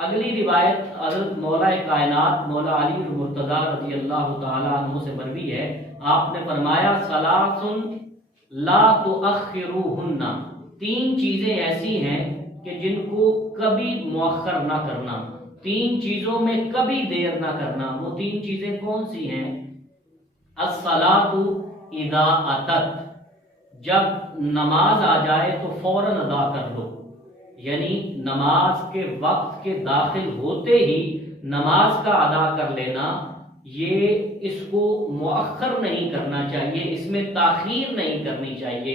اگلی روایت حضرت مولا کائنات مولا علی المرتضیٰ رضی اللہ تعالیٰ عنہ سے مروی ہے. آپ نے فرمایا ثلاث لا تؤخروہن، تین چیزیں ایسی ہیں کہ جن کو کبھی مؤخر نہ کرنا، تین چیزوں میں کبھی دیر نہ کرنا. وہ تین چیزیں کون سی ہیں؟ الصلاۃ اذا اتت، جب نماز آ جائے تو فوراً ادا کر دو، یعنی نماز کے وقت کے داخل ہوتے ہی نماز کا ادا کر لینا، یہ اس کو مؤخر نہیں کرنا چاہیے، اس میں تاخیر نہیں کرنی چاہیے.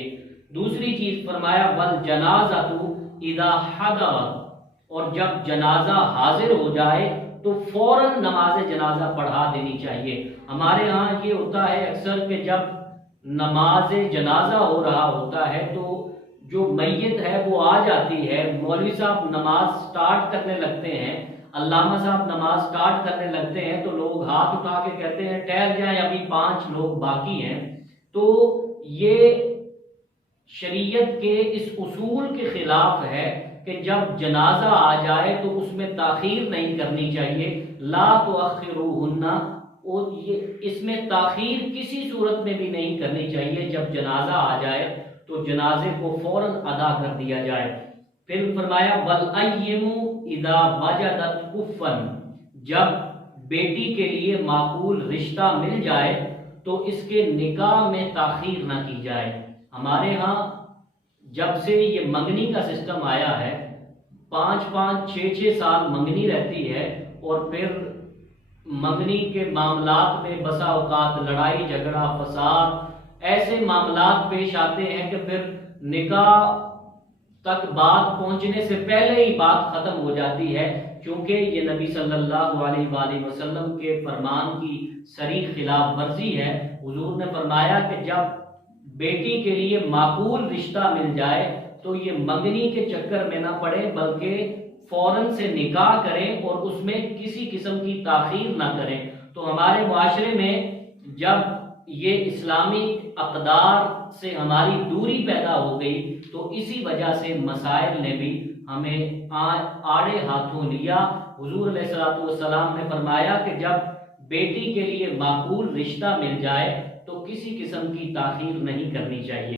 دوسری چیز فرمایا والجنازۃ اذا حضرت، اور جب جنازہ حاضر ہو جائے تو فوراً نماز جنازہ پڑھا دینی چاہیے. ہمارے ہاں یہ ہوتا ہے اکثر کہ جب نماز جنازہ ہو رہا ہوتا ہے تو جو میت ہے وہ آ جاتی ہے، مولوی صاحب نماز سٹارٹ کرنے لگتے ہیں، علامہ صاحب نماز سٹارٹ کرنے لگتے ہیں تو لوگ ہاتھ اٹھا کے کہتے ہیں ٹھہر جائیں ابھی 5 لوگ باقی ہیں. تو یہ شریعت کے اس اصول کے خلاف ہے کہ جب جنازہ آ جائے تو اس میں تاخیر نہیں کرنی چاہیے. لا تؤخروہن، اور اس میں تاخیر کسی صورت میں بھی نہیں کرنی چاہیے. جب جنازہ آ جائے تو جنازے کو فوراً ادا کر دیا جائے. پھر فرمایا والأیم اذا وجدت کفن، جب بیٹی کے لیے معقول رشتہ مل جائے تو اس کے نکاح میں تاخیر نہ کی جائے. ہمارے ہاں جب سے یہ منگنی کا سسٹم آیا ہے 5-5 6-6 سال منگنی رہتی ہے، اور پھر منگنی کے معاملات میں بسا اوقات لڑائی جھگڑا فساد ایسے معاملات پیش آتے ہیں کہ پھر نکاح تک بات پہنچنے سے پہلے ہی بات ختم ہو جاتی ہے، کیونکہ یہ نبی صلی اللہ علیہ وآلہ وسلم کے فرمان کی صریح خلاف ورزی ہے. حضور نے فرمایا کہ جب بیٹی کے لیے معقول رشتہ مل جائے تو یہ منگنی کے چکر میں نہ پڑے بلکہ فوراً سے نکاح کریں اور اس میں کسی قسم کی تاخیر نہ کریں. تو ہمارے معاشرے میں جب یہ اسلامی اقدار سے ہماری دوری پیدا ہو گئی تو اسی وجہ سے مسائل نے بھی ہمیں آڑے ہاتھوں لیا. حضور علیہ الصلوۃ والسلام نے فرمایا کہ جب بیٹی کے لیے معقول رشتہ مل جائے تو کسی قسم کی تاخیر نہیں کرنی چاہیے.